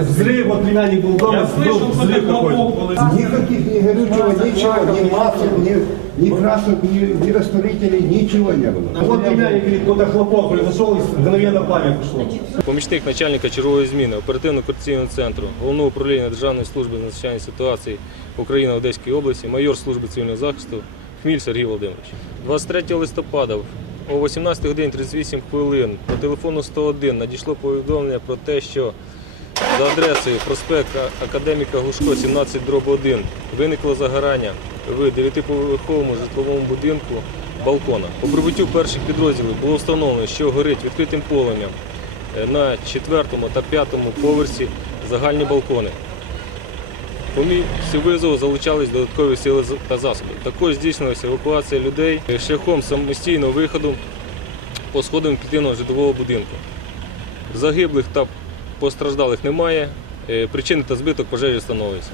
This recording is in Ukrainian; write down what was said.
взрыв, вот племянник был дома, Я был слышал, что взрыв это какой-то. хлопок был. Никаких ни горючего, ничего, ни масок, ни, ни красок, ни, ни растворителей, ничего не было. Вот племянник говорит, куда хлопок произошел, и мгновенно пламя пошло. Помічник начальника чергової зміни оперативно-координаційного центру Головного управління Державної служби з надзвичайних ситуацій України в Одеській області, майор служби цивільного захисту Хміль Сергій Володимирович. 23 листопада о 18 годині 38 хвилин по телефону 101 надійшло повідомлення про те, що за адресою проспект Академіка Глушко, 17 дроб 1 виникло загорання в 9-поверховому житловому будинку балкона. По прибуттю перших підрозділів було встановлено, що горить відкритим полум'ям е, на четвертому та п'ятому поверсі загальні балкони. По місці визову залучались додаткові сили та засоби. Також здійснилася евакуація людей е, шляхом самостійного виходу по сходам під'єднаного житлового будинку. Загиблих та постраждалих немає. Е, Причини та збиток пожежі встановлюються.